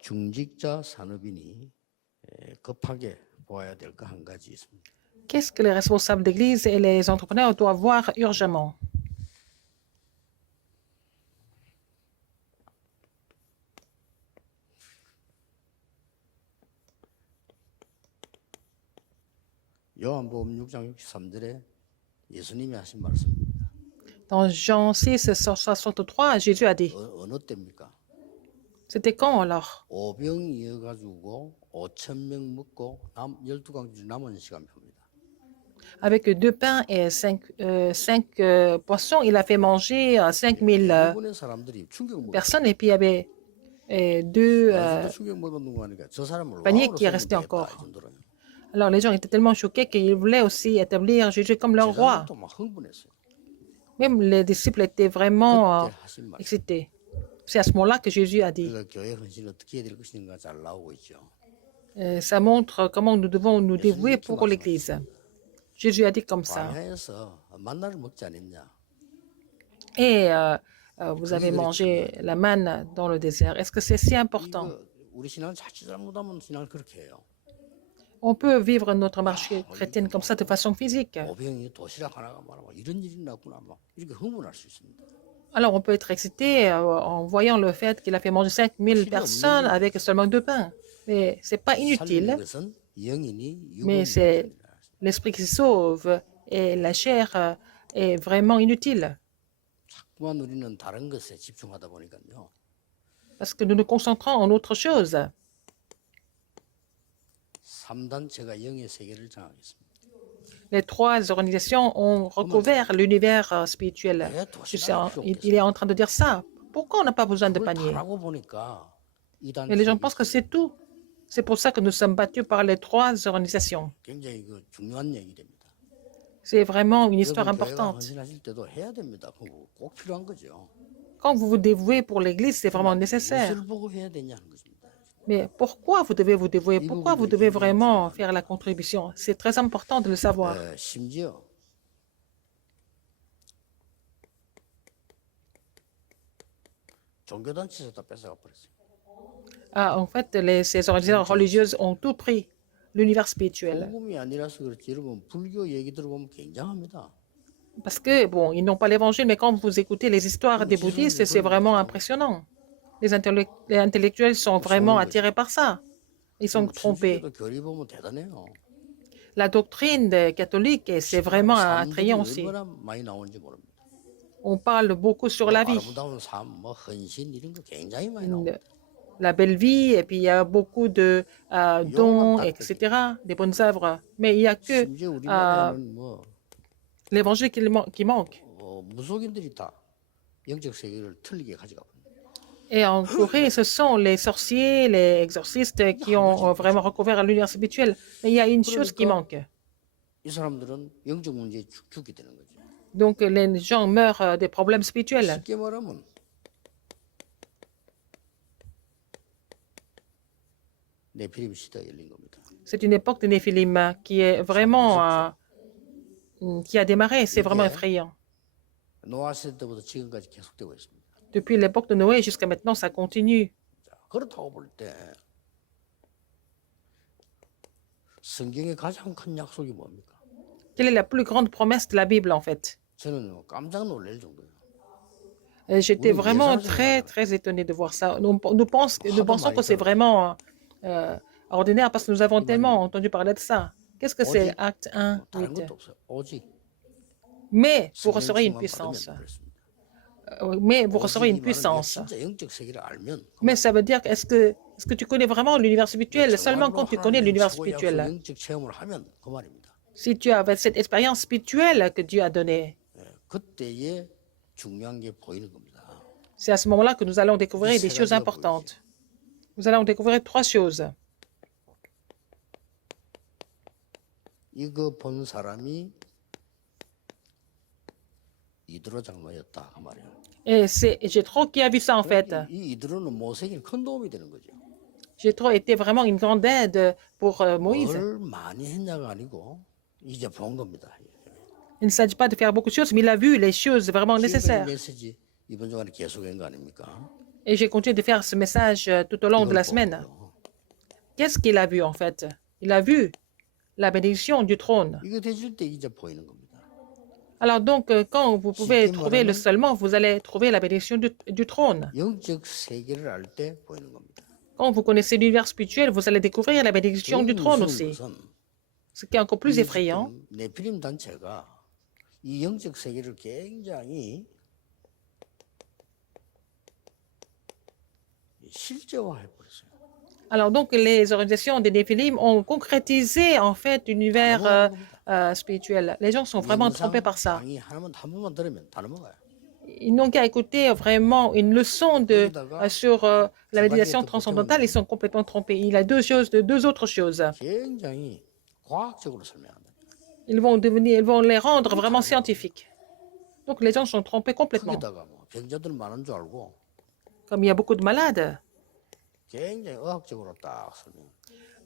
중직자 산업인이 급하게 보아야 될 거 한 가지 있습니다. Qu'est-ce que les responsables d'église et les entrepreneurs doivent voir urgemment? 요한복음 6장 63절에 예수님이 하신 말씀입니다. Dans Jean 6, 63, Jésus a dit, 어느 때입니까? c'était quand alors? 오병이어가지고 5,000명 먹고 12강주 남은 시간표입니다. Avec 2 pains et 5 poissons, il a fait manger 5000 대부분의 사람들이 충격 먹었어요. personnes et puis il y avait 2 충격 먹는 거 하니까 저 사람을 paniers 왕으로 qui 세우면 restaient 되겠다 encore. 이 정도로요. Alors les gens étaient tellement choqués qu'ils voulaient aussi établir Jésus comme leur roi. 제자들도 막 흥분했어요. Même les disciples étaient vraiment 그때 하신 말. excités. C'est à ce moment-là que Jésus a dit. 그래서 교회 헌신 어떻게 해야 될 것인가 잘 나오고 있죠. Ça montre comment nous devons nous dévouer pour l'Église. Jésus a dit comme ça. 광야에서 만나를 먹지 않았냐? Et vous avez mangé la manne dans le désert. Est-ce que c'est si important? 이거 우리 신앙을 자칫 잘못하면 신앙을 그렇게 해요. On peut vivre notre marche chrétienne comme ça de façon physique. 오병이 도시락 하나가 말하면 이런 일이 났구나 막 이렇게 흥분할 수 있습니다. Alors on peut être excité en voyant le fait qu'il a fait manger 5000 personnes avec seulement 2 pains. Mais c'est pas 살리는 inutile, 것은 영이니 mais 육은이 c'est l'esprit qui sauve et la chair est vraiment inutile. 자꾸만 우리는 다른 것에 집중하다 보니까요. Parce que nous nous concentrons en autre chose. 3단체가 영의 세계를 장악했습니다. Les 3 organisations ont recouvert l'univers spirituel. Il est en train de dire ça. Pourquoi on n'a pas besoin de 그걸 panier? 다라고 보니까 이 Mais les gens 단체 pensent que c'est tout. C'est pour ça que nous sommes battus par les 3 organisations. 굉장히 그 중요한 얘기입니다. C'est vraiment une histoire 여러분 교회가 importante. 헌신하실 때도 해야 됩니다. 그거 꼭 필요한 거죠. Quand vous vous dévouez pour l'Église, c'est vraiment nécessaire. 무엇을 보고 해야 되냐는 것입니다. Mais pourquoi vous devez vous dévouer? Pourquoi vous devez vraiment faire la contribution? C'est très important de le savoir. 심지어 종교단체에서 다 뺏어가 버렸어요. Ah, en fait, ces organisations religieuses ont tout pris, l'univers spirituel. 복음이 아니라서 그렇지 여러분 불교 얘기 들어보면 굉장합니다. Parce que, bon, ils n'ont pas l'évangile, mais quand vous écoutez les histoires des bouddhistes, c'est vraiment impressionnant. Les intellectuels sont vraiment attirés par ça. Ils sont trompés. 신주교도 교리 보면 대단해요. La doctrine des catholiques, c'est vraiment attrayant aussi. 얼마나 많이 나오는지 모릅니다. On parle beaucoup sur la vie, 아름다운 삶, 뭐 헌신 이런 거 굉장히 많이 나옵니다. la belle vie, et puis il y a beaucoup de dons, etc., des bonnes œuvres. Mais il n'y a que 심지어 우리나라에는 뭐 l'évangile qui manque. 무속인들이 다 영적 세계를 틀리게 가져가 버립니다. Et en Corée, ce sont les sorciers, les exorcistes qui ont vraiment recouvert l'univers spirituel. Mais il y a une chose qui manque. 이 사람들은 영적 문제에 죽게 되는 거죠. Donc les gens meurent des problèmes spirituels. 쉽게 말하면 네피림 시대가 열린 겁니다. C'est une époque de Néphilim qui est vraiment qui a démarré. C'est vraiment effrayant. 노아 시대 때부터 지금까지 계속되고 있습니다. Depuis l'époque de Noé jusqu'à maintenant, ça continue. 자, 그렇다고 볼 때 성경의 가장 큰 약속이 뭡니까? Quelle est la plus grande promesse de la Bible, en fait? 저는 깜짝 놀랄 정도예요. J'étais vraiment très, très étonné de voir ça. Nous pensons que c'est vraiment ordinaire parce que nous avons tellement entendu parler de ça. Qu'est-ce que c'est Acte 1, 다른 8? 것도 없어요. 오직 Mais vous 성령 recevrez une 충만 puissance. 받으면 그렇습니다. Mais vous 오직 recevrez 이 une 말은 puissance. 진짜 영적 세계를 알면 Mais ça veut dire, est-ce que tu connais vraiment l'univers spirituel? Seulement quand tu connais l'univers spirituel. 영적 체험을 하면 그 말입니다. Si tu as cette expérience spirituelle que Dieu a donnée, 그때에 중요한 게 보이는 겁니다. c'est à ce moment-là que nous allons découvrir des choses importantes. Nous allons découvrir 3 choses. 이거 본 사람이 이드로 장로였다 그 말이에요. Et c'est Jéthro qui a vu ça en fait. 이 이드로는 모세에게 큰 도움이 되는 거죠. Jéthro était vraiment une grande aide pour Moïse. 뭘 많이 했냐가 아니고 이제 본 겁니다. Il ne s'agit pas de faire beaucoup de choses, mais il a vu les choses vraiment nécessaires. 메시지 이번 주간에 계속한 거 아닙니까? Et j'ai continué de faire ce message tout au long de 이걸 la semaine. 보고요. Qu'est-ce qu'il a vu en fait? Il a vu la bénédiction du trône. 이거 되실 때 이제 보이는 겁니다. Alors donc, quand vous pouvez 쉽게 trouver le 말하면 seulement, vous allez trouver la bénédiction du trône. 영적 세계를 알 때 보이는 겁니다. Quand vous connaissez l'univers spirituel, vous allez découvrir la bénédiction 더 du trône 무서운 aussi. 것은 Ce qui est encore plus 이 effrayant, 지금 네피림 단체가 이 영적 세계를 굉장히 실제화해 버렸어요. alors donc les organisations des Néphilim ont concrétisé en fait l'univers 넘어가는 겁니다. spirituel. Les gens sont vraiment trompés par ça. 강의 하나만 한 번만 들으면 다 넘어가요. Ils n'ont qu'à écouter vraiment une leçon sur la méditation transcendantale. Ils sont complètement trompés. Il y a deux autres choses. 굉장히 과학적으로 설명한다. Ils vont les rendre vraiment scientifiques. Donc les gens sont trompés complètement. 거기다가 뭐 병자들 많은 줄 알고 Comme il y a beaucoup de malades, 굉장히 의학적으로 딱 설명.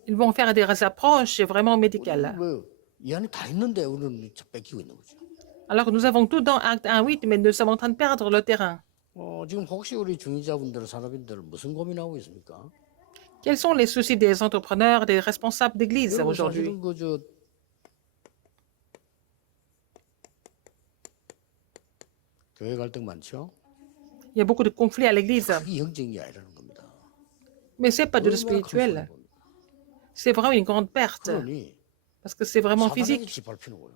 ils vont faire des approches vraiment médicales. 뭐이 안에 다 있는데 우리는 뺏기고 있는 거죠. Alors que nous avons tout dans Acte 1.8, mais nous sommes en train de perdre le terrain. 지금 혹시 우리 중위자분들, 산업인들 무슨 고민하고 있습니까? Quels sont les soucis des entrepreneurs, des responsables d'église aujourd'hui? 사실은 그저 교회 갈등 많죠? Il y a beaucoup de conflits à l'église. 그게 영적이 아니라는 겁니다. Mais ce n'est pas de le 얼마나 큰 spirituel. 손해입니까? C'est vraiment une grande perte. 그러니 Parce que c'est vraiment 사단에게 physique. 짓밟히는 거예요.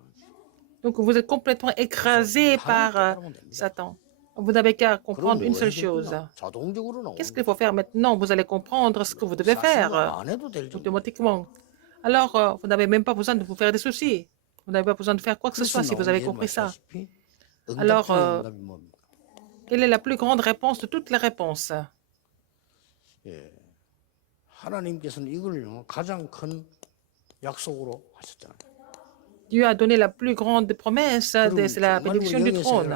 Donc vous êtes complètement écrasé par Satan. Vous n'avez qu'à comprendre 그럼 une 뭐 seule 해야 chose. 되겠냐? 자동적으로 나오는 Qu'est-ce qu'il faut faire maintenant? Vous allez comprendre ce que vous devez faire 안 해도 될 정도. automatiquement. Alors, vous n'avez même pas besoin de vous faire des soucis. Vous n'avez pas besoin de faire quoi que ce soit si vous avez compris ça. Alors, 응답하는 응답이 뭡니까? Quelle est la plus grande réponse de toutes les réponses? 예. 하나님께서는 이걸요 가장 큰 약속으로 하셨잖아요. Dieu a donné la plus grande promesse, c'est la bénédiction du trône.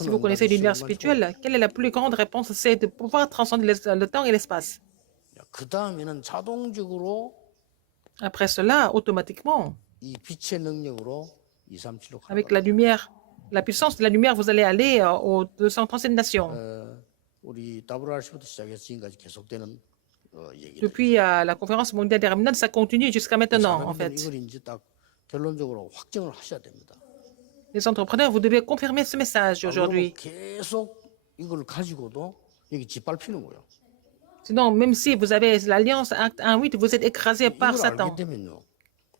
Si vous connaissez l'univers spirituel, quelle est la plus grande réponse? C'est de pouvoir transcender le temps et l'espace. 그 다음에는 자동적으로 Après cela, automatiquement, 이 빛의 능력으로 237로 avec la lumière, la puissance de la lumière, vous allez aller aux 237 nations. 우리 WRC부터 시작해서 지금까지 계속되는 얘기들. Depuis la conférence mondiale des remnants, ça continue jusqu'à maintenant, en fait. 이걸 이제 딱 결론적으로 확정을 하셔야 됩니다. Les entrepreneurs, vous devez confirmer ce message aujourd'hui. 계속 이걸 가지고도 여기 짓밟히는 거예요. Sinon, même si vous avez l'alliance Acte 1.8, vous êtes écrasé par 이걸 Satan. 알게 되면요.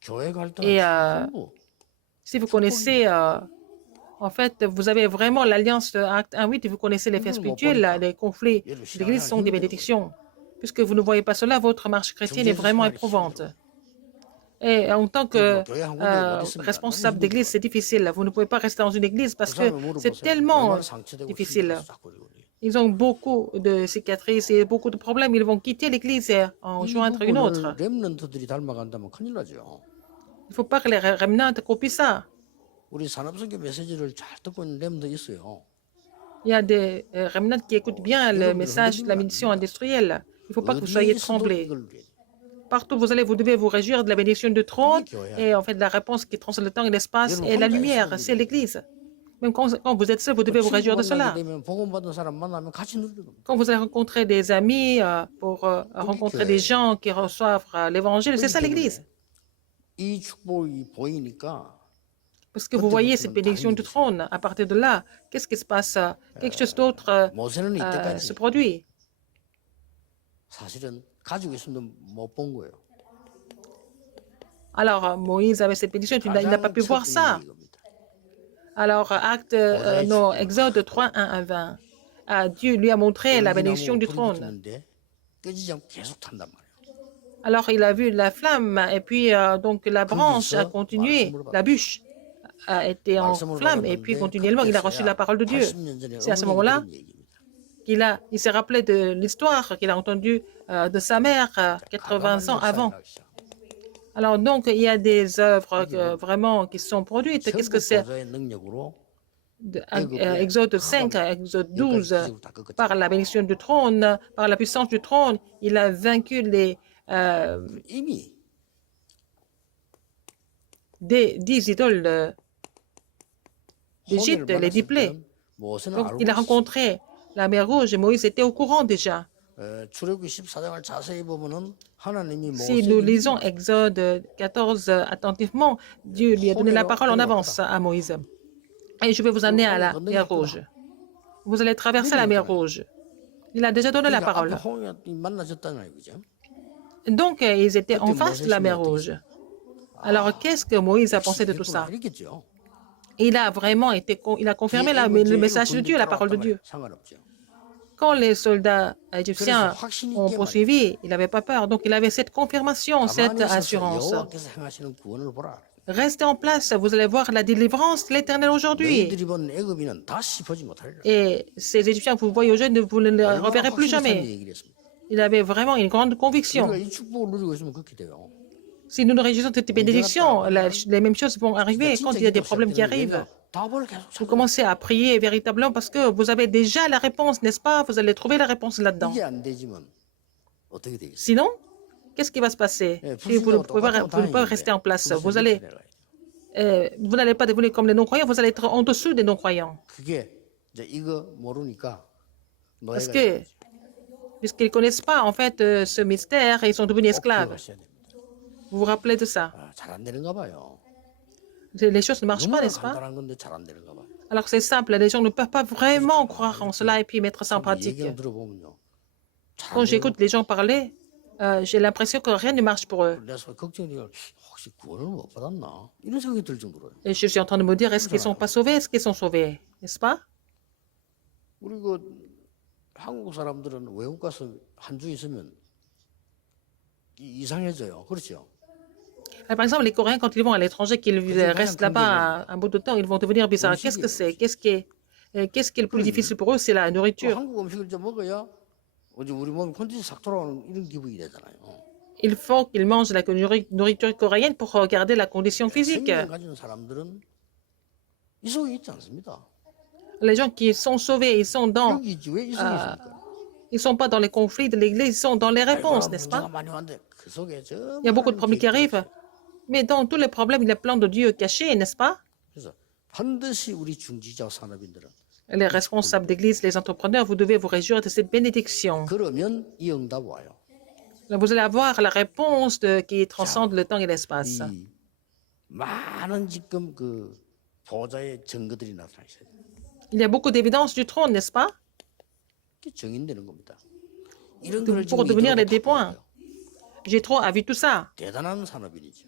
교회 갈 때는 Et 전부 si vous connaissez, en fait, vous avez vraiment l'alliance Acte 1.8 et vous connaissez les faits spirituels, les conflits d'église sont des bénédictions. Puisque vous ne voyez pas cela, votre marche chrétienne est vraiment éprouvante. Et en tant que responsable d'église, c'est difficile. Vous ne pouvez pas rester dans une église parce que c'est tellement difficile. Ils ont beaucoup de cicatrices et beaucoup de problèmes. Ils vont quitter l'église et en joindre une autre. 렘넌트들이 닮아간다면 큰일 나죠. Il ne faut pas que les remnants copient ça. 우리 산업선교 메시지를 잘 듣고 있는 렘넌트 있어요. Il y a des remnants qui écoutent bien le message de la mission industrielle. Il ne faut pas que vous soyez tremblés. Partout où vous allez, vous devez vous réjouir de la bénédiction du trône et en fait la réponse qui transcende le temps et l'espace et la lumière, c'est l'Église. Même quand vous êtes seul, vous devez vous réjouir de cela. Quand vous allez rencontrer des amis pour rencontrer des gens qui reçoivent l'Évangile, c'est ça l'Église. 이 축복이 보이니까 Parce que vous voyez cette bénédiction du trône. À partir de là, qu'est-ce qui se passe? Quelque chose d'autre 모세는 se 이때까지 produit. 사실은 가지고 있으면 못 본 거예요. Alors, Moïse avait cette bénédiction, il n'a pas pu voir ça. Alors, Exode 3, 1 à 20. Dieu lui a montré la bénédiction du trône. 끄지지 않고 계속 탄단 말이에요. Alors, il a vu la flamme et puis donc la branche a continué, la bûche a été en flamme et puis continuellement, il a reçu la parole de Dieu. C'est à ce moment-là qu'il s'est rappelé de l'histoire qu'il a entendue de sa mère 80 ans avant. Alors donc, il y a des œuvres vraiment qui sont produites. Qu'est-ce que c'est? Exode 5, Exode 12, par la bénédiction du trône, par la puissance du trône, il a vaincu les 10 idoles d'Égypte, les 10 plaies. Donc, il a rencontré la mer Rouge, Moïse était au courant déjà. 출애굽기 14장을 자세히 보면은 하나님이 Si nous 모세에게 lisons Exode 14 attentivement, Dieu lui a donné la parole en avance à Moïse. Et je vais vous amener à la mer Rouge. Vous allez traverser la mer Rouge. Il a déjà donné la 그러니까 앞에 parole. 홍해가 만나졌다는 얘기죠. Donc, ils étaient en face de la mer Rouge. Alors, qu'est-ce que Moïse a pensé de tout ça? 알겠죠. Il a vraiment il a confirmé le message de Dieu, la parole de Dieu. 상관없죠. Quand les soldats égyptiens ont poursuivi, il n'avait pas peur. Donc, il avait cette confirmation, cette 가만히 있어서 assurance. 여호와께서 행하시는 구원을 보라. Restez en place, vous allez voir la délivrance de l'Éternel aujourd'hui. 너희들이 본 애굽인은 다시 보지 못하리라. Et ces Égyptiens que vous voyez aujourd'hui, vous ne les reverrez plus jamais. 얘기를 했습니다. Il avait vraiment une grande conviction. 우리가 이 축복을 누리고 있으면 그렇게 돼요. Si nous nous réjouissons de cette bénédiction, les mêmes choses vont arriver quand il y a des problèmes qui arrivent. 답을 계속 Vous commencez à prier véritablement parce que vous avez déjà la réponse, n'est-ce pas? Vous allez trouver la réponse là-dedans. 이게 안 되지만 어떻게 되겠어요? Sinon, qu'est-ce qui va se passer? Si vous ne pouvez pas rester en place, vous n'allez pas devenir comme les non-croyants, vous allez être en dessous des non-croyants. 그게 이제 이거 모르니까 Parce 노예가 que, puisqu'ils ne connaissent pas en fait ce mystère, ils sont devenus esclaves. 기억하셔야 됩니다. Vous vous rappelez de ça? 잘 안 되는가 봐요. Les choses ne marchent pas, 너무나 n'est-ce pas? 간단한 건데 잘 안 되는가 봐요. Alors c'est simple, les gens ne peuvent pas vraiment croire en cela et puis mettre ça en pratique. 얘기를 들어보면요. Quand j'écoute les gens parler, j'ai l'impression que rien ne marche pour eux. 그래서 걱정이 혹시 구원을 못 받았나 이런 생각이 들 정도로요. Et je suis en train de me dire, est-ce qu'ils ne sont pas sauvés? Est-ce qu'ils sont sauvés? N'est-ce pas? 우리 그 한국 사람들은 외국 가서 한 주 있으면 이상해져요. 그렇죠? Par exemple, les Coréens, quand ils vont à l'étranger, qu'ils restent là-bas un bout de temps, ils vont devenir bizarres. Qu'est-ce que c'est? Qu'est-ce qui est le plus difficile pour eux? C'est la nourriture. 한국 음식을 좀 먹어야 어제 우리 몸 컨디션 싹 돌아오는 이런 기분이 되잖아요. Il faut qu'ils mangent la nourriture coréenne pour garder la condition physique. 생명을 가진 사람들은 이 속에 있지 않습니다. Les gens qui sont sauvés, ils sont dans, 여기 있지 왜 이 속에 있습니까? ils sont pas dans les conflits de l'Église, ils sont dans les réponses, n'est-ce 문제가 pas? 많이 왔는데 그 속에 Il y a beaucoup de problèmes qui arrivent, mais dans tous les problèmes, il y a plein de Dieu cachés, n'est-ce pas? 그래서 반드시 우리 중지자 산업인들은 Les responsables d'église, les entrepreneurs, vous devez vous réjouir de cette bénédiction. 그러면 이 응답 와요. Vous allez avoir la réponse qui transcende le temps et l'espace. 이 많은 지금 그 보좌의 증거들이 나타나 있어요. Il y a beaucoup d'évidences du trône, n'est-ce pas? 이게 증인되는 겁니다. 이런 거를 Pour 지금 devenir les 이들하고 témoins. Jétro a vu tout ça. 대단한 산업인이죠.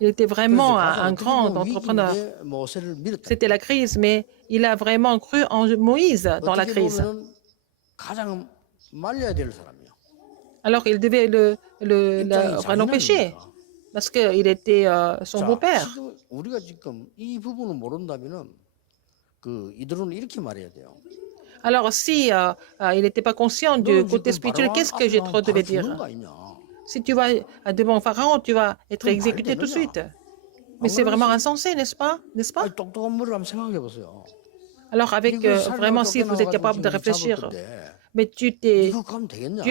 Il était vraiment 그래서 un 어떻게 grand 보면 entrepreneur. 위기인데 모세를 믿었다. C'était la crise, mais il a vraiment cru en Moïse dans la 어떻게 crise. 보면 가장 말려야 될 사람이에요. Alors il devait l'empêcher parce qu'il était son beau-père. 지금 우리가 지금 이 부분을 모른다면은 그 이들은 이렇게 말해야 돼요. Alors si il n'était pas conscient du côté spirituel, qu'est-ce que Jétro devait dire? Si tu vas devant Pharaon, tu vas être exécuté tout de suite. Mais c'est vraiment insensé, n'est-ce pas? N'est-ce pas? 아니, 똑똑한 머리를 한번 생각해 보세요. Alors avec vraiment, si vous êtes capable de réfléchir, mais tu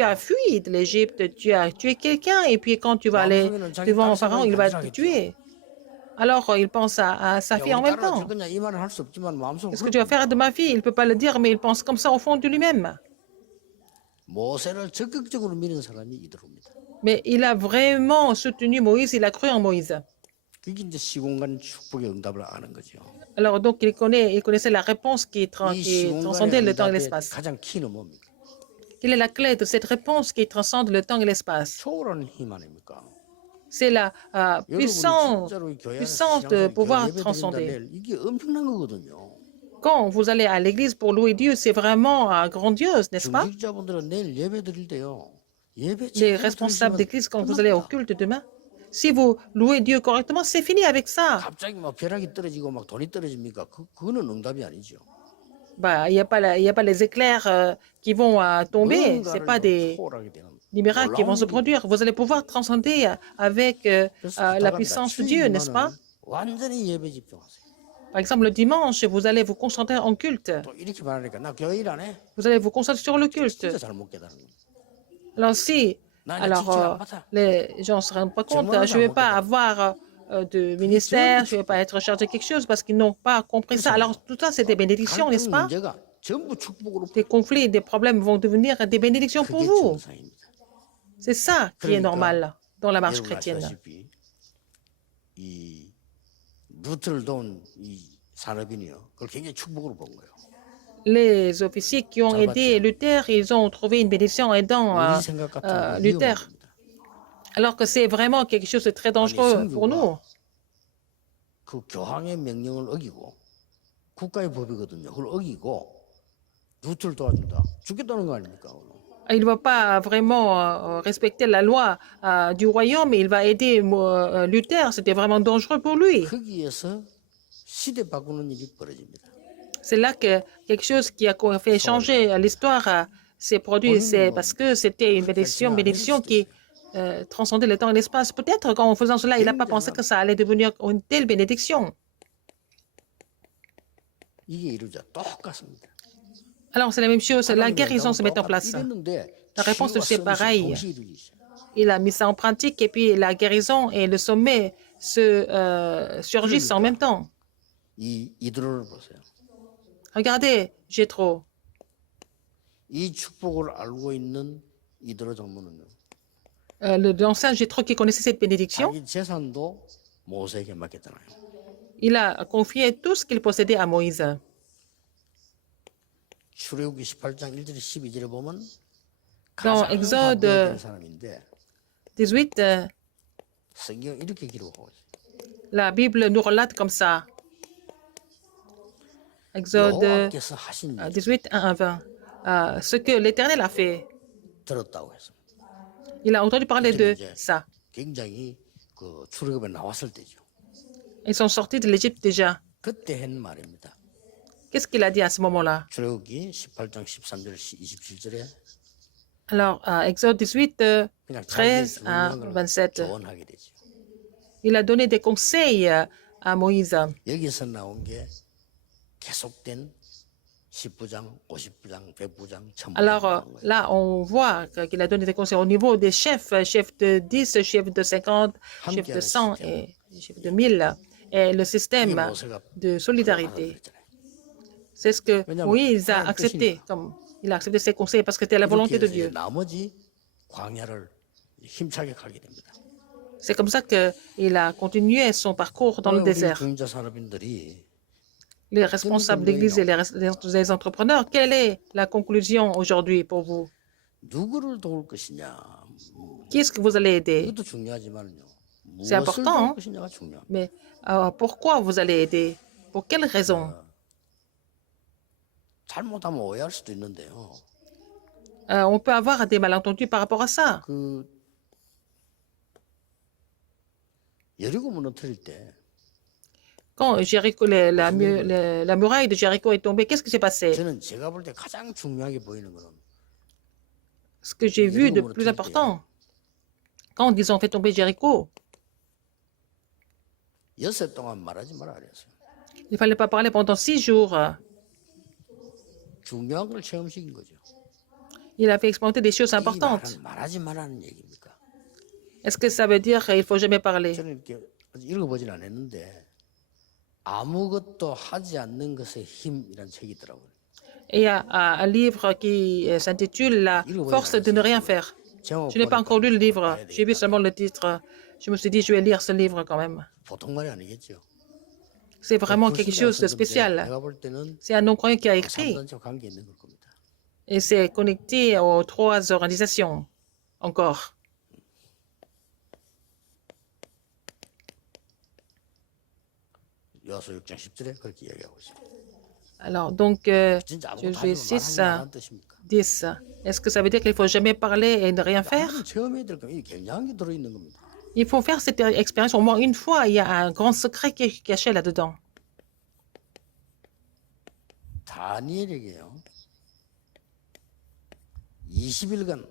as fui de l'Égypte, tu as tué quelqu'un, et puis quand tu vas aller devant Pharaon, il va te tuer. Alors il pense à sa fille en même temps. Qu'est-ce que tu vas faire de ma fille? Il ne peut pas le dire, mais il pense comme ça au fond de lui-même. 모세를 적극적으로 믿은 사람이 이들입니다. Mais il a vraiment soutenu Moïse, il a cru en Moïse. 그게 이제 시공간 축복의 응답을 아는 거죠. Alors donc il connaissait la réponse qui transcendait le temps et l'espace. 가장 키는 뭡니까? Quelle est la clé de cette réponse qui transcende le temps et l'espace? 초월한 힘 아닙니까? C'est la puissance de pouvoir transcender. 이게 엄청난 거거든요. Quand vous allez à l'église pour louer Dieu, c'est vraiment grandiose, n'est-ce pas? 중직자분들은 내일 예배 드릴 때요. Les responsables d'église, quand vous allez au culte demain, si vous louez Dieu correctement, c'est fini avec ça. 갑자기 막 벼락이 떨어지고 막 돈이 떨어집니까? 그거는 응답이 아니죠. Bah, il n'y a pas les éclairs qui vont tomber. C'est pas des miracles qui vont se produire. Vous allez pouvoir transcender avec la puissance de Dieu, n'est-ce pas? 완전히 예배 집중하세요. Par exemple, le dimanche, vous allez vous concentrer en culte. 또 이렇게 말하니까 나 교회 일 안 해? Vous allez vous concentrer sur le culte. 진짜 잘못 깨달은 거예요. Alors si, les gens ne se rendent pas compte, je ne vais pas avoir de ministère, je ne vais pas être chargé de quelque chose parce qu'ils n'ont pas compris ça. Alors tout ça, c'est des bénédictions, n'est-ce pas? 전부 축복으로 des conflits, des problèmes vont devenir des bénédictions pour 그게 vous. 정상입니다. C'est ça qui est 그러니까 normal dans la marche 여러분 chrétienne. 아시다시피 이 루트를 도운 이 산업인이요. 그걸 굉장히 축복으로 본 거예요. Les officiers qui ont aidé Luther, ils ont trouvé une bénédiction en aidant 우리 생각 같으면 Luther. 위험한 겁니다. Alors que c'est vraiment quelque chose de très dangereux pour nous. 그 교황의 명령을 어기고 국가의 법이거든요. 그걸 어기고 루트를 도와준다. 죽겠다는 거 아닙니까? Il ne va pas vraiment respecter la loi du royaume, il va aider Luther. C'était vraiment dangereux pour lui. 거기에서 시대 바꾸는 일이 벌어집니다. C'est là que quelque chose qui a fait changer l'histoire s'est produit. C'est parce que c'était une bénédiction qui transcendait le temps et l'espace. Peut-être qu'en faisant cela, il n'a pas pensé que ça allait devenir une telle bénédiction. 이게 이루어져 똑같습니다. Alors, c'est la même chose. La guérison se met en place. La réponse c'est pareil. Il a mis ça en pratique et puis la guérison et le sommet surgissent en même temps. 이 이드로를 보세요. Regardez, Jétro. 이 축복을 알고 있는 이드로 장모는요. L'ancien Jétro qui connaissait cette bénédiction, 자기 재산도 모세에게 맡겼잖아요. il a confié tout ce qu'il possédait à Moïse. 출애굽기 18장 1절 12절에 보면 Dans 가장 Exode 반대되는 사람인데 18, 성경 이렇게 기록하고 있어요. la Bible nous relate comme ça. Exode 여호와께서 하신 일 18, 1 à 20. Ce que l'Éternel a fait, 들었다고 했습니다. il a entendu parler de ça. 굉장히 그 출애굽에 나왔을 때죠. Ils sont sortis de l'Égypte déjà. 그때 한 말입니다. Qu'est-ce qu'il a dit à ce moment-là? 출애굽기 18장 13절 27절에 Alors, Exode 18, 그냥 13 자기의 à 중요한 걸 27. 조언하게 되죠. Il a donné des conseils à Moïse. 여기서 나온 게 계속된 10부장, 50부장, 100부장, 1000부장. Alors là, on voit qu'il a donné des conseils au niveau des chefs, chefs de 10, chefs de 50, chefs de 100 et chefs de 1000. Et le système de solidarité. C'est ce que Moïse a accepté. Il a accepté ses conseils parce que c'était la volonté de Dieu. 나머지 광야를 힘차게 가게 됩니다. C'est comme ça qu'il a continué son parcours dans le désert. 중자 산업인들이 Les responsables d'église et les entrepreneurs, quelle est la conclusion aujourd'hui pour vous? 누구를 도울 것이냐? Qui est-ce que vous allez aider? 이것도 중요하지만요. C'est 무엇을 important, 도울 것이냐가 중요합니다. mais pourquoi vous allez aider? Pour quelle raison? 잘못하면 오해할 수도 있는데요. On peut avoir des malentendus par rapport à ça. 그 여리고 무너뜨릴 때 Quand Jéricho, la muraille de Jéricho est tombée, qu'est-ce qui s'est passé? 저는 제가 볼 때 가장 중요하게 보이는 거는 Ce que j'ai vu de plus important, quand ils ont fait tomber Jéricho, 엿새 동안 말하지 말아 그랬어요. il ne fallait pas parler pendant 6 jours. 중요한 걸 체험시킨 거죠. Il a fait expérimenter des choses 이 importantes. 말은 말하지 말라는 얘기입니까? Est-ce que ça veut dire qu'il ne faut jamais parler? 저는 이렇게 읽어보진 않았는데 아무것도 하지 않는 것의 힘이라는 책이 있더라고요. Et il y a un livre qui s'intitule La force de ne rien faire. Je n'ai pas encore lu le livre. J'ai vu seulement le titre. Je me suis dit, je vais lire ce livre quand même. 보통 말이 아니겠죠. C'est vraiment quelque chose de spécial. 내가 볼 때는 C'est un non-croyant qui a écrit. 삼단체 관계 있는 걸 겁니다. Et c'est connecté aux 3 organisations encore. 요한서 6장 10절에 그렇게 이야기하고 있습니다. Alors, donc, 진짜 아무것도 Josué 하지 6, 말라는 뜻입니까? 10. Est-ce que ça veut dire qu'il ne faut jamais parler et ne rien faire? 체험해야 될 겁니다. 이게 굉장한 게 들어있는 겁니다. Il faut faire cette expérience au moins une fois. Il y a un grand secret qui est caché là-dedans. 다니엘에게요. 20일간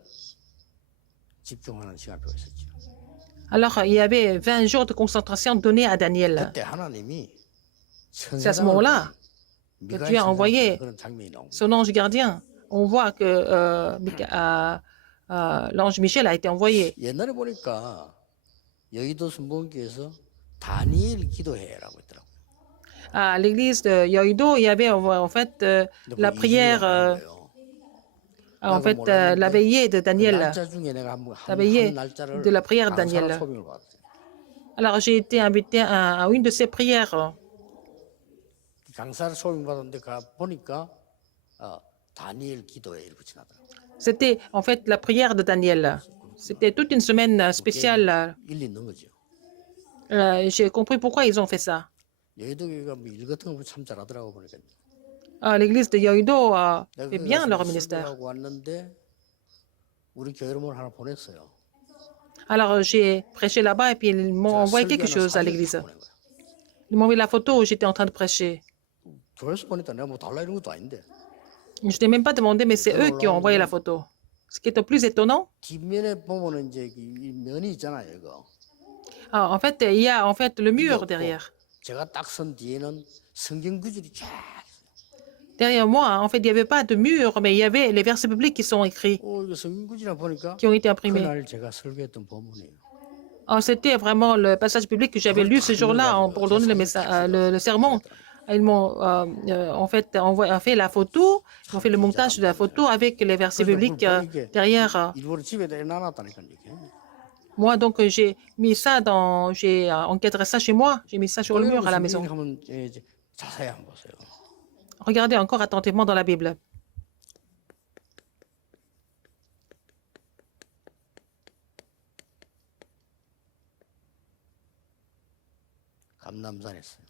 집중하는 시간표가 있었죠. Alors, il y avait 20 jours de concentration donnés à Daniel. 그때 하나님이 C'est à ce moment-là que Dieu a envoyé 그런 장면이 나옵니다. son ange gardien. On voit que l'ange Michel a été envoyé. 옛날에 보니까 여의도 순복음교회에서 다니엘 기도회라고 있더라고요. À l'église de Yoido, il y avait en fait 근데 la 그걸 20일에 prière, 하는 거예요. en fait la 몰랐는데 veillée de 그 Daniel, 날짜 중에 내가 la 한 veillée de 날짜를 la prière de 강사로 Daniel. 소명을 받았어요. Alors j'ai été invité à une de ces prières. 강사로 소명받았는데 가 보니까 다니엘 기도회 이렇게 지나더라고요. C'était en fait la prière de Daniel. C'était toute une semaine spéciale. 일리 있는 거죠. J'ai compris pourquoi ils ont fait ça. 여의도교회가 뭐 일 같은 거 참 잘하더라고 보니까. L'église de Yoido 내가 fait 거기 bien 가서 leur ministère. 설교하고 왔는데 우리 교회로 뭘 하나 보냈어요. Alors j'ai prêché là-bas et puis ils m'ont 제가 envoyé quelque 설교하는 chose à 사진을 l'église. 딱 보낸 거야. Ils m'ont envoyé la photo où j'étais en train de prêcher. 교회에서 보니까 내가 뭐 달라 이런 것도 아닌데 Je ne t'ai même pas demandé, mais c'est eux qui ont envoyé la photo. Ce qui est le plus étonnant, 뒷면에 보면은 이제 이 면이 있잖아요, 이거. en fait, il y a en fait le 이게 mur 없고 derrière. 제가 딱 선 뒤에는 성경 구절이 쫙. Derrière moi, en fait, il n'y avait pas de mur, mais il y avait les versets bibliques qui sont écrits, 이거 성경 구절이라 보니까 qui ont été imprimés. 그날 제가 설교했던 본문이에요. C'était vraiment le passage biblique que j'avais lu ce jour-là pour donner le sermon. Ils m'ont en fait fait la photo, ils ont fait le montage de la photo avec les versets bibliques derrière. 일부러 집에다 놔놨다니까 이렇게. Moi, donc, j'ai encadré ça chez moi, j'ai mis ça sur le mur à la maison. 한번 이제 자세히 한번 보세요. Regardez encore attentivement dans la Bible. 감남산에서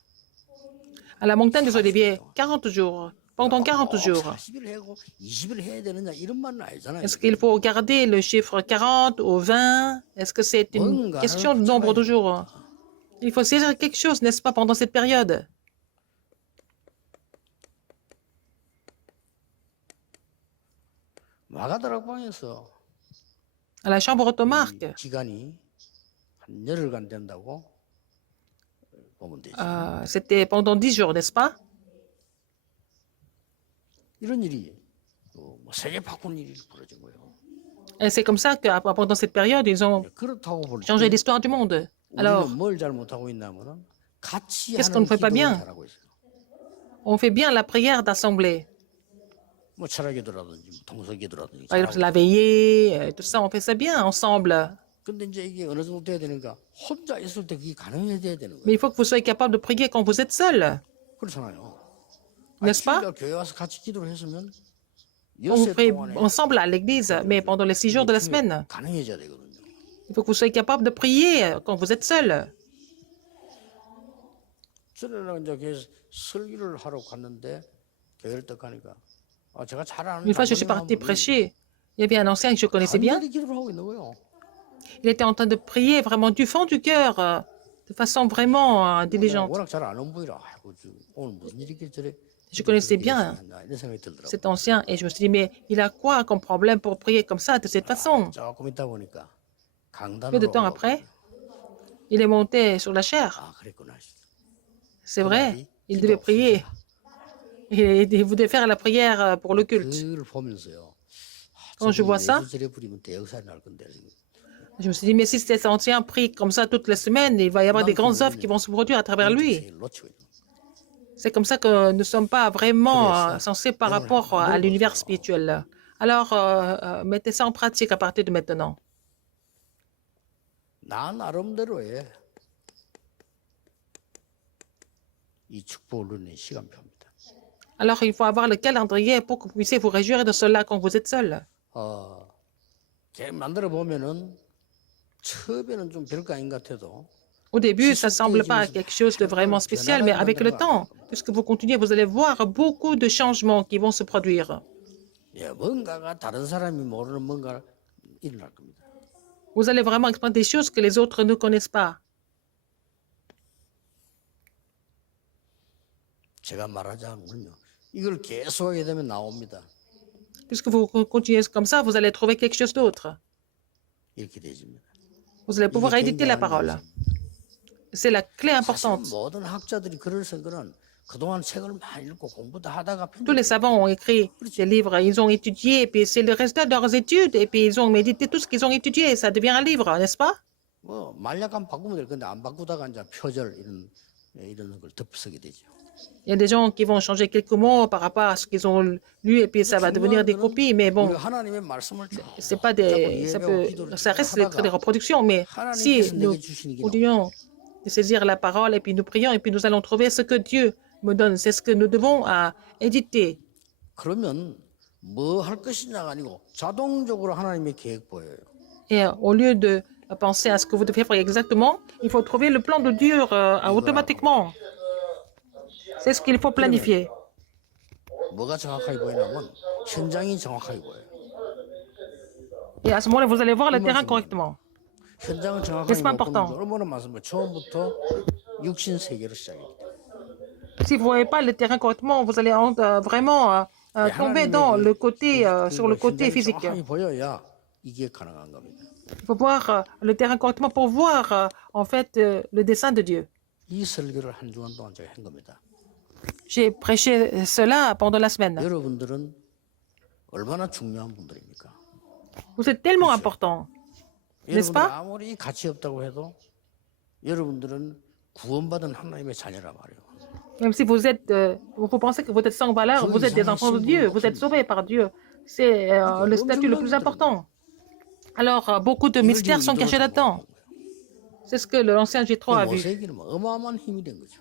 À la montagne des Oliviers, 40 jours. Pendant 40 jours. 40일 하고 20일 해야 되느냐 이런 말은 아니잖아요. Est-ce qu'il faut garder le chiffre 40 ou 20? Est-ce que c'est une question de nombre de jours? Il faut saisir quelque chose, n'est-ce pas, pendant cette période? 마가다락방에서 À la chambre automarque, 기간이 한 열흘간 된다고 보면 되죠. c'était pendant 10 jours, n'est-ce pas? 이런 일이 뭐 세계 바꾸는 일이 벌어진 거예요. Et c'est comme ça que pendant cette période, ils ont 그렇다고 볼 때 changé l'histoire du monde. Alors, 우리는 뭘 잘못하고 있냐면은 같이 Qu'est-ce qu'on 하는 ne fait pas bien? 기도를 잘하고 있어요. on fait bien la prière d'assemblée. 뭐 철학기도라든지 동서기도라든지. Par exemple, la veillée, tout ça, on fait ça bien ensemble. 근데 이제 이게 어느 정도 돼야 되니까 혼자 있을 때 그게 가능해야 되는 거예요. Mais il faut que vous soyez capable de prier quand vous êtes seul, 그렇잖아요. n'est-ce pas? 그러니까 교회 와서 같이 기도를 했으면 On 엿새 prie 동안에 ensemble à l'église, mais pendant les 6 jours de la semaine. 가능해져야 되거든요. Il faut que vous soyez capable de prier quand vous êtes seul. 저는 이제 교회에서 설교를 하러 갔는데 교회를 딱 가니까 제가 잘 아는 Une fois, je suis parti prêcher. Il y avait un ancien que je connaissais bien. 간절히 기도를 하고 있는 거예요. Il était en train de prier vraiment du fond du cœur, de façon vraiment 내가 diligente. 워낙 잘 아는 분이라 아이고 오늘 무슨 일이 있길래 Je connaissais bien 이런 생각이 들더라고요. cet ancien et je me suis dit, mais il a quoi comme problème pour prier comme ça, de cette façon? 조금 있다 보니까 Peu de 강단으로 temps après, il est monté sur la chaire. 그랬구나. C'est vrai, il devait prier. Il voulait faire la prière pour le culte. 그걸 보면서요. Quand je vois ça, 예수절에 부리면 대역사에 날 건데. je me suis dit, mais si cet ancien prie comme ça toutes les semaines, il va y avoir des grandes œuvres qui vont se produire à travers lui. 놓치고 있는 C'est comme ça que nous ne sommes pas vraiment sensés par rapport à l'univers spirituel. Alors, mettez ça en pratique à partir de maintenant. 나 나름대로의 이 축복을 누리는 시간표입니다. Alors, il faut avoir le calendrier pour que vous puissiez vous réjouir de cela quand vous êtes seul. 계획 만들어 보면은 처음에는 좀 별거 아닌 것 같아도 Au début, ça ne semble pas quelque chose de vraiment spécial, mais avec le temps, puisque vous continuez, vous allez voir beaucoup de changements qui vont se produire. 예, 뭔가가 다른 사람이 모르는 뭔가 일어날 겁니다. Vous allez vraiment expérimenter des choses que les autres ne connaissent pas. 제가 말하자면요. 이걸 계속하게 되면 나옵니다. Puisque vous continuez comme ça, vous allez trouver quelque chose d'autre. 이렇게 되집니다. Vous allez pouvoir éditer la parole. C'est la clé 사실 importante. 모든 학자들이 글을 쓴 거는 그동안 책을 많이 읽고 공부도 하다가 Tous les savants ont écrit des livres, ils ont étudié, et puis c'est le résultat de leurs études, et puis ils ont médité tout ce qu'ils ont étudié, et ça devient un livre, n'est-ce pas? 뭐 말약간 바꾸면 될 건데 안 바꾸다가 이제 표절 이런 이런 걸 덮어쓰게 되죠. Il y a des gens qui vont changer quelques mots par rapport à ce qu'ils ont lu et puis ça va devenir des copies. Mais bon, 우리가 하나님의 말씀을 c'est pas des, ça reste des reproductions. Mais si nous continuons de saisir la parole et puis nous prions et puis nous allons trouver ce que Dieu me donne, c'est ce que nous devons éditer. 그러면 뭐 할 것이냐가 아니고 자동적으로 하나님의 계획 보여요. Et au lieu de penser à ce que vous devez faire exactement, il faut trouver le plan de Dieu automatiquement. C'est ce qu'il faut planifier. 뭐가 정확하게 보이냐면 현장이 정확하게 보여요. Et à ce moment-là, vous allez voir le terrain correctement. 현장을 정확하게 N'est-ce pas 못 보면 important? 얼마나 많습니까? 처음부터 육신 세계로 시작해요. Si vous ne voyez pas le terrain correctement, vous allez vraiment tomber dans le côté, sur le côté physique. 정확하게 보여야 이게 가능한 겁니다. Il faut voir le terrain correctement pour voir en fait le dessein de Dieu. 이 설교를 한 주간 동안 제가 한 겁니다. J'ai prêché cela pendant la semaine. 여러분들은 얼마나 중요한 분들입니까? Vous êtes tellement important, n'est-ce 여러분들 pas? 아무리 가치 없다고 해도 여러분들은 구원받은 하나님의 자녀라 말이에요. Même si vous êtes, vous pensez que vous êtes sans valeur, vous êtes des enfants de Dieu, vous êtes sauvés par Dieu. C'est le statut le plus important. Alors, beaucoup de mystères sont cachés là-dedans. C'est ce que l'ancien Jétro a vu. 모세에게는 어마어마한 힘이 된 거죠.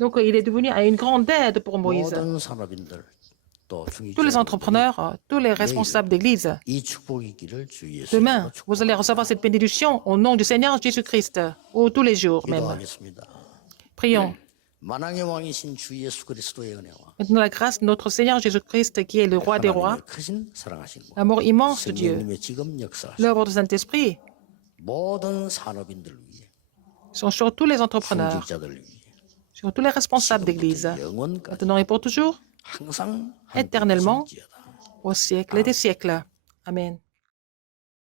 Donc, il est devenu une grande aide pour Moïse. 모든 산업인들 또 Tous les entrepreneurs, tous les responsables d'église, 이 축복의 길을 주 예수 demain, vous allez recevoir cette bénédiction au nom du Seigneur Jésus-Christ, ou tous les jours même. 기도하겠습니다. Prions. 만왕의 왕이신 주 예수 그리스도의 은혜와 Maintenant, la grâce de notre Seigneur Jésus-Christ, qui est le roi des rois, 하나님의 크신 사랑하신 분, l'amour immense de Dieu, 성령님의 지금 역사하신 l'œuvre du Saint-Esprit, 모든 산업인들을 위해 sont sur tous les entrepreneurs, 중직자들을 위해 sur tous les responsables d'église, 영원까지 maintenant et pour toujours, 항상 éternellement, 함께 계실지어다. au siècle des siècles. Amen.